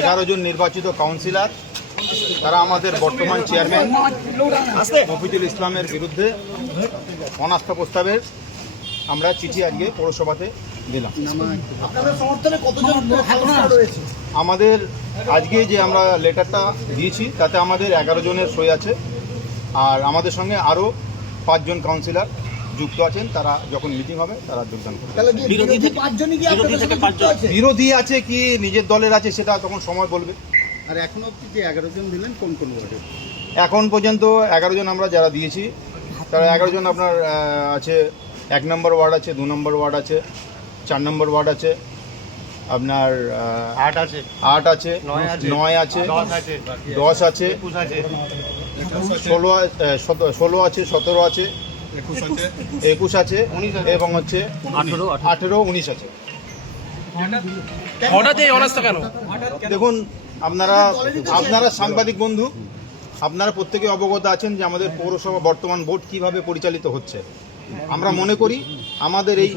11 জন নির্বাচিত কাউন্সিলর তারা আমাদের বর্তমান চেয়ারম্যান মফিজুল ইসলামের বিরুদ্ধে অনাস্থা প্রস্তাবের আমরা চিঠি আজকে পৌরসভাতে দিলাম। আমাদের আজকে যে আমরা লেটারটা দিয়েছি তাতে আমাদের 11 জনের সই আছে, আর আমাদের সঙ্গে আরও 5 জন কাউন্সিলর যুক্ত আছেন। তারা যখন মিটিং হবে তারা যোগদান করবে। বিরোধী আছে কি নিজের দলের আছে সেটা তখন সময় বলবে। আর এখন অবধি যে 11 জন দিলেন কোন কোন ওয়ার্ডে? এখন পর্যন্ত 11 জন আমরা যারা দিয়েছি তারা 11 জন আপনার আছে 1 নম্বর ওয়ার্ড আছে, 2 নম্বর ওয়ার্ড আছে, 4 নম্বর ওয়ার্ড আছে, আপনার 8 আছে, 8 আছে, 9 আছে, 10 আছে, 16 আছে, 17 আছে, 21 আছে এবং হচ্ছে 18, 19 আছে। দেখুন আপনারা সাংবাদিক বন্ধু, আপনারা প্রত্যেকে অবগত আছেন যে আমাদের পৌরসভা বর্তমান বোর্ড কিভাবে পরিচালিত হচ্ছে। আমরা মনে করি আমাদের এই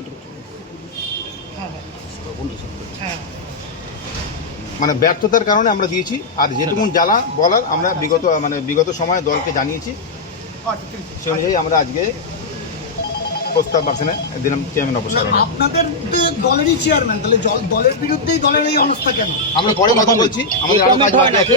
ব্যর্থতার কারণে আমরা দিয়েছি, আর যেটুকুন জ্বালা বলার আমরা বিগত সময়ে দলকে জানিয়েছি। সে অনুযায়ী আমরা আজকে প্রস্তাব বাক্সে দিলাম চেয়ারম্যান অবসর। আপনাদের দলেরই চেয়ারম্যান, তাহলে দলের বিরুদ্ধেই দলের এই অবস্থা কেন? আমরা পরে কথা বলছি, আমাদের আরো কাজ বাকি আছে।